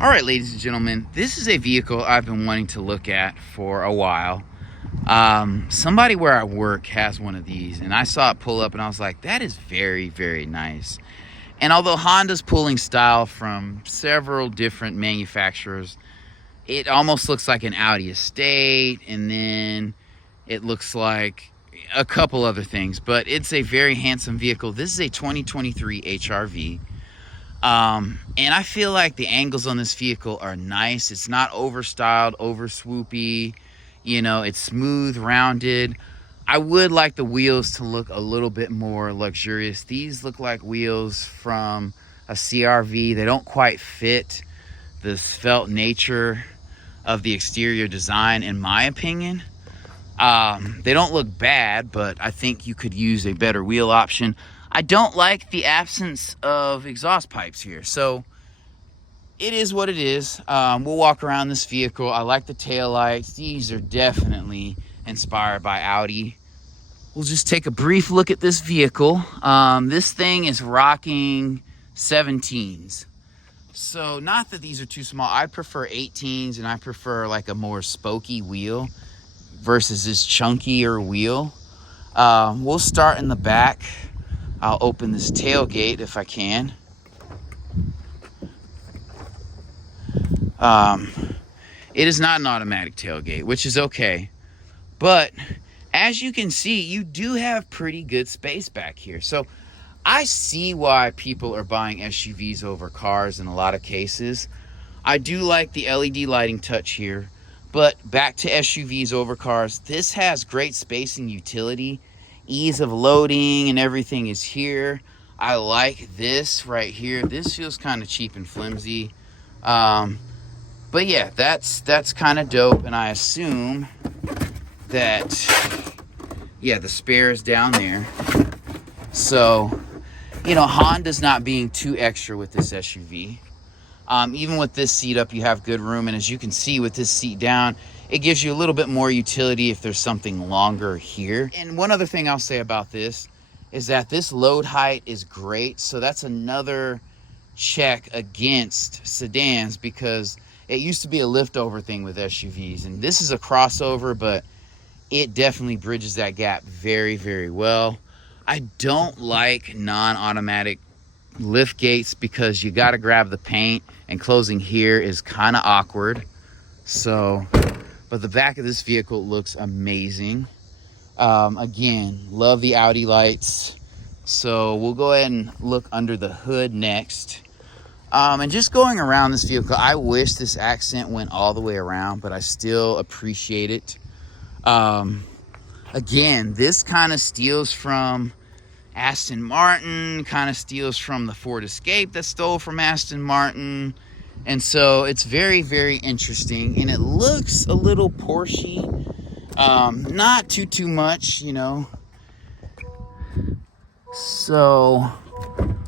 All right, ladies and gentlemen, this is a vehicle I've been wanting to look at for a while. Somebody where I work has one of these, and I saw it pull up, and I was like, that is very, very nice. And although Honda's pulling style from several different manufacturers, it almost looks like an Audi Estate, and then it looks like a couple other things, but it's a very handsome vehicle. This is a 2023 HRV. And I feel like the angles on this vehicle are nice. It's not overstyled, over swoopy. You know, it's smooth, rounded. I would like the wheels to look a little bit more luxurious. These look like wheels from a CRV. They don't quite fit the svelte nature of the exterior design, in my opinion. They don't look bad, but I think you could use a better wheel option. I don't like the absence of exhaust pipes here, so it is what it is. We'll walk around this vehicle. I like the taillights. These are definitely inspired by Audi. We'll just take a brief look at this vehicle. This thing is rocking 17s. So not that these are too small. I prefer 18s, and I prefer like a more spokey wheel versus this chunkier wheel. We'll start in the back. I'll open this tailgate if I can. It is not an automatic tailgate, which is okay. But as you can see, you do have pretty good space back here. So I see why people are buying SUVs over cars in a lot of cases. I do like the LED lighting touch here. But back to SUVs over cars, this has great space and utility. Ease of loading and everything is here. I like this right here. This feels kind of cheap and flimsy. But yeah, that's kind of dope. And I assume that, yeah, the spare is down there. So, you know, Honda's not being too extra with this SUV. Even with this seat up, you have good room. And as you can see with this seat down, it gives you a little bit more utility if there's something longer here. And one other thing I'll say about this is that this load height is great. So that's another check against sedans, because it used to be a liftover thing with SUVs. And this is a crossover, but it definitely bridges that gap very, very well. I don't like non-automatic lift gates because you got to grab the paint, and closing here is kind of awkward. So, but the back of this vehicle looks amazing. Again, love the Audi lights. So we'll go ahead and look under the hood next. And just going around this vehicle, I wish this accent went all the way around, but I still appreciate it. Again, this kind of steals from Aston Martin, kind of steals from the Ford Escape that stole from Aston Martin. And so it's very, very interesting, and it looks a little Porsche, not too much, you know. So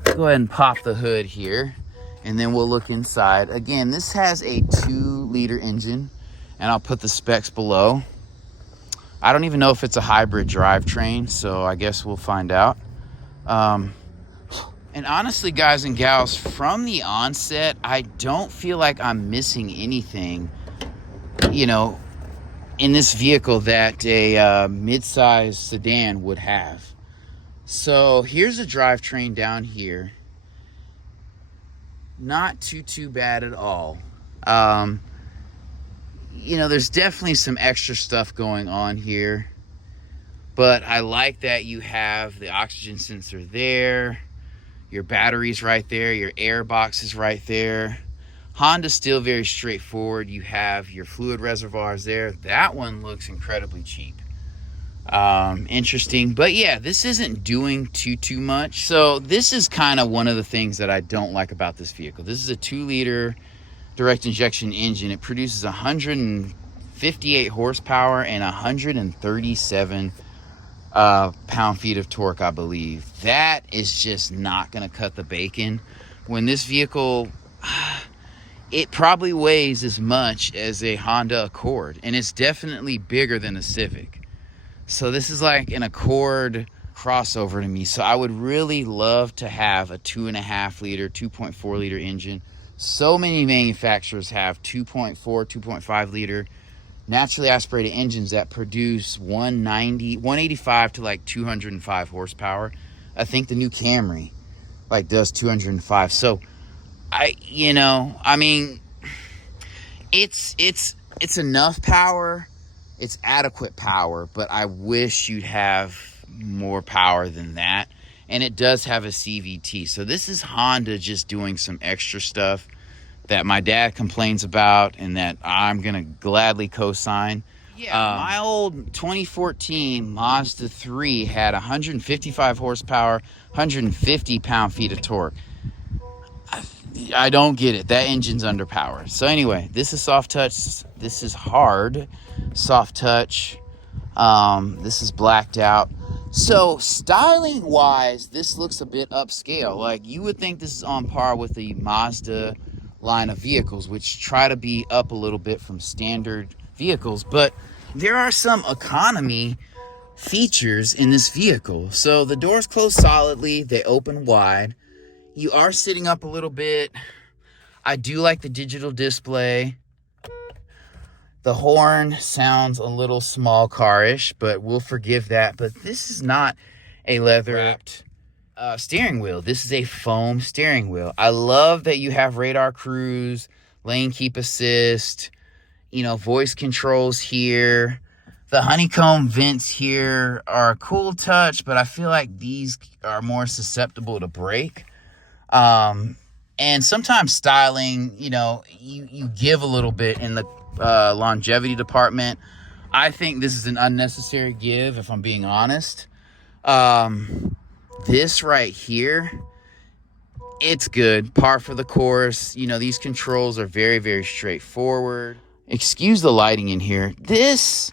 go ahead and pop the hood here, and then we'll look inside. Again, this has a 2-liter engine, and I'll put the specs below. I don't even know if it's a hybrid drivetrain, so I guess we'll find out. And honestly, guys and gals, from the onset, I don't feel like I'm missing anything, you know, in this vehicle that a mid-size sedan would have. So here's a drivetrain down here. Not too bad at all. You know, there's definitely some extra stuff going on here, but I like that you have the oxygen sensor there. Your battery's right there. Your air box is right there. Honda's still very straightforward. You have your fluid reservoirs there. That one looks incredibly cheap. Interesting. But yeah, this isn't doing too much. So this is kind of one of the things that I don't like about this vehicle. This is a 2-liter direct injection engine. It produces 158 horsepower and 137 pound-feet of torque, I believe. That is just not going to cut the bacon. When this vehicle, it probably weighs as much as a Honda Accord, and it's definitely bigger than a Civic. So this is like an Accord crossover to me. So I would really love to have a 2.5-liter, 2.4-liter engine So many manufacturers have 2.4, 2.5 liter naturally aspirated engines that produce 185 to like 205 horsepower. I think the new Camry like does 205. So I mean, it's enough power, it's adequate power, but I wish you'd have more power than that. And it does have a CVT. So this is Honda just doing some extra stuff that my dad complains about and that I'm gonna gladly co-sign. Yeah, my old 2014 Mazda 3 had 155 horsepower, 150 pound-feet of torque. I don't get it. That engine's underpowered. So anyway, this is soft touch. This is hard soft touch. This is blacked out. So styling wise, this looks a bit upscale. Like you would think this is on par with the Mazda line of vehicles, which try to be up a little bit from standard vehicles, but there are some economy features in this vehicle. So the doors close solidly, they open wide. You are sitting up a little bit. I do like the digital display. The horn sounds a little small car-ish, but we'll forgive that. But this is not a leather-wrapped steering wheel. This is a foam steering wheel. I love that you have radar cruise, lane keep assist, voice controls here. The honeycomb vents here are a cool touch, but I feel like these are more susceptible to break. And sometimes styling, you give a little bit in the longevity department. I think this is an unnecessary give, if I'm being honest. This right here, it's good. Par for the course. These controls are very, very straightforward. Excuse the lighting in here. This,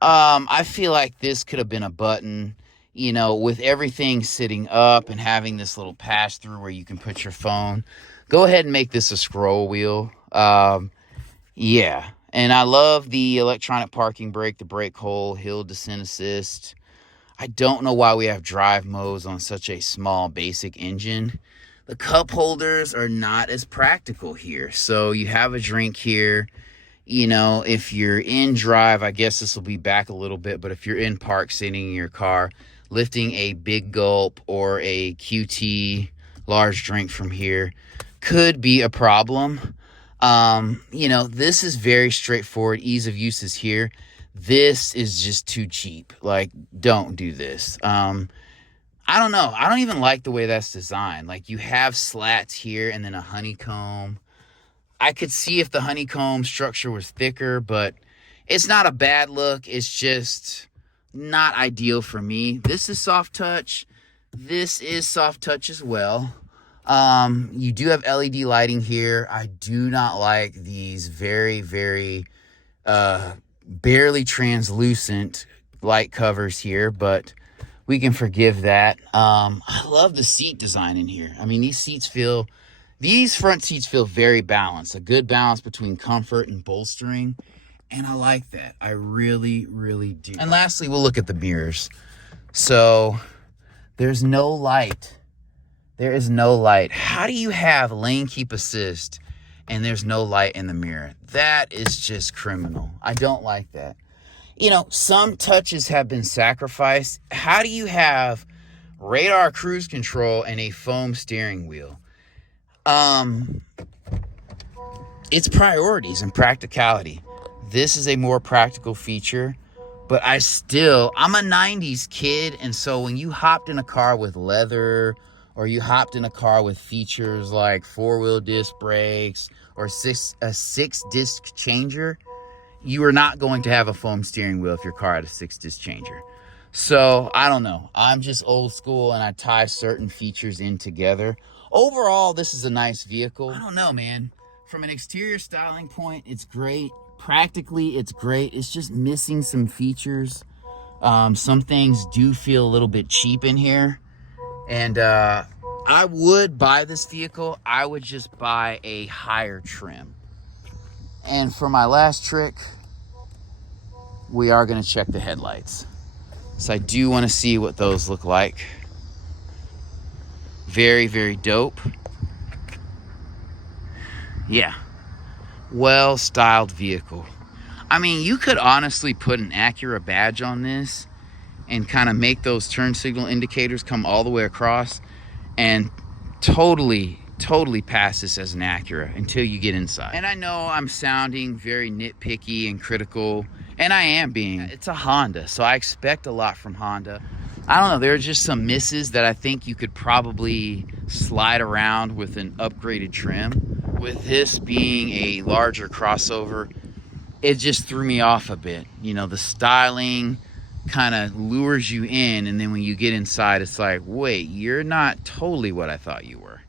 I feel like this could have been a button, with everything sitting up and having this little pass through where you can put your phone. Go ahead and make this a scroll wheel. Yeah. And I love the electronic parking brake, the brake hole, hill descent assist. I don't know why we have drive modes on such a small basic engine. The cup holders are not as practical here. So you have a drink here. If you're in drive, I guess this will be back a little bit. But if you're in park sitting in your car, lifting a big gulp or a QT large drink from here could be a problem. This is very straightforward. Ease of use is here. This is just too cheap. Like, don't do this. I don't know. I don't even like the way that's designed. Like, you have slats here and then a honeycomb. I could see if the honeycomb structure was thicker, but it's not a bad look. It's just not ideal for me. This is soft touch. This is soft touch as well. You do have LED lighting here. I do not like these very, very barely translucent light covers here, but we can forgive that. I love the seat design in here. I mean, these front seats feel very balanced, a good balance between comfort and bolstering, and I like that. I really, really do. And lastly, we'll look at the mirrors. So there's no light. There is no light. How do you have lane keep assist and there's no light in the mirror? That is just criminal. I don't like that. Some touches have been sacrificed. How do you have radar cruise control and a foam steering wheel? It's priorities and practicality. This is a more practical feature, but I'm a 90s kid, and so when you hopped in a car with leather, or you hopped in a car with features like 4-wheel disc brakes or a 6-disc changer, you are not going to have a foam steering wheel if your car had a 6-disc changer. So, I don't know. I'm just old school, and I tie certain features in together. Overall, this is a nice vehicle. I don't know, man. From an exterior styling point, it's great. Practically, it's great. It's just missing some features. Some things do feel a little bit cheap in here. And I would buy this vehicle. I would just buy a higher trim. And for my last trick, we are going to check the headlights. So I do want to see what those look like. Very, very dope. Yeah, well-styled vehicle. I mean, you could honestly put an Acura badge on this and kind of make those turn signal indicators come all the way across and totally pass this as an Acura until you get inside. And I know I'm sounding very nitpicky and critical, and I am being. It's a Honda, so I expect a lot from Honda. I don't know, there are just some misses that I think you could probably slide around with an upgraded trim. With this being a larger crossover, it just threw me off a bit. You know, the styling kind of lures you in, and then when you get inside, it's like, wait, you're not totally what I thought you were.